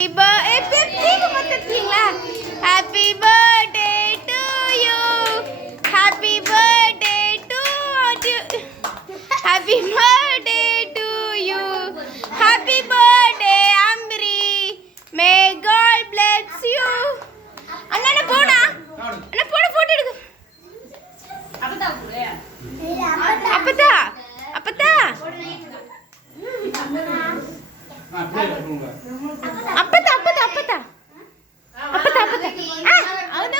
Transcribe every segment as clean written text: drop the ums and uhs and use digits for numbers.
Happy birthday to you. Happy birthday to you. Happy birthday to you. Happy birthday, Ambri. May God bless you. அண்ணா போடா. அண்ணா போட photo எடுங்க. அப்பதா. அப்பதா. அப்பதா. அப்பதா அப்பதா அப்பதா அப்பதா அப்பதா அது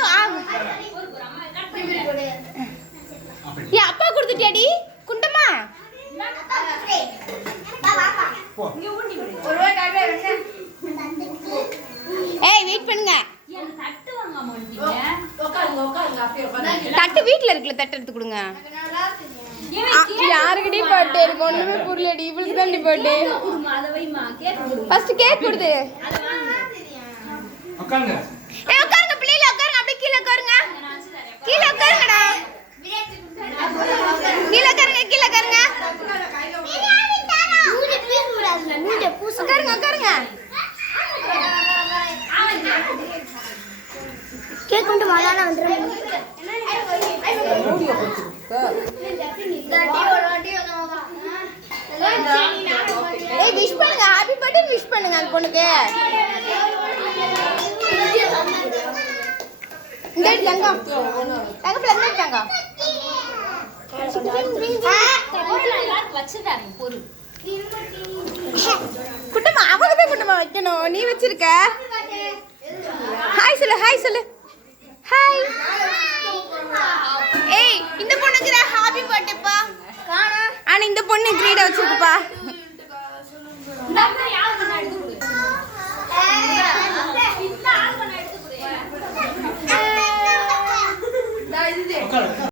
ஏ அப்பா கொடுத்துட்டியாடி குண்டமா ஏய் வெயிட் பண்ணுங்க தட்டு வீட்ல இருக்குல தட்டு எடுத்து கொடுங்க யாருக்கிட்டே பர்த்டே இருக்கு ஒண்ணுமே புரியலடி இவளுக்கு தான் பர்த்டே ஃபர்ஸ்ட் கேக் கொடுது உட்காருங்க ஏய் உட்காருங்க பிள்ளைல உட்காருங்க அப்படியே கீழ உட்காருங்க கீழ உட்காருங்கடா கீழ உட்காருங்க கீழ உட்காருங்க உட்காருங்க உட்காருங்க கேக் கொண்டு வாடானா வந்துறேன் ஏய் விஷ் பண்ணுங்க ஹேப்பி பர்த்டே விஷ் பண்ணுங்க அந்த பொண்ணுக்கு இந்த தங்கம் தங்க பிள்ளை தங்கம் குட்டமா அவளுக்கு தான் குட்டமா வைக்கணும் நீ வச்சிருக்க ஹாய் சொல்லு ஹாய் சொல்லு ஹாய் ஏய் இந்த பொண்ணுக்கு தான் ஹாப்பி பர்த்டேப்பா ஆனா இந்த பொண்ணு கிரீட வச்சிருக்குப்பா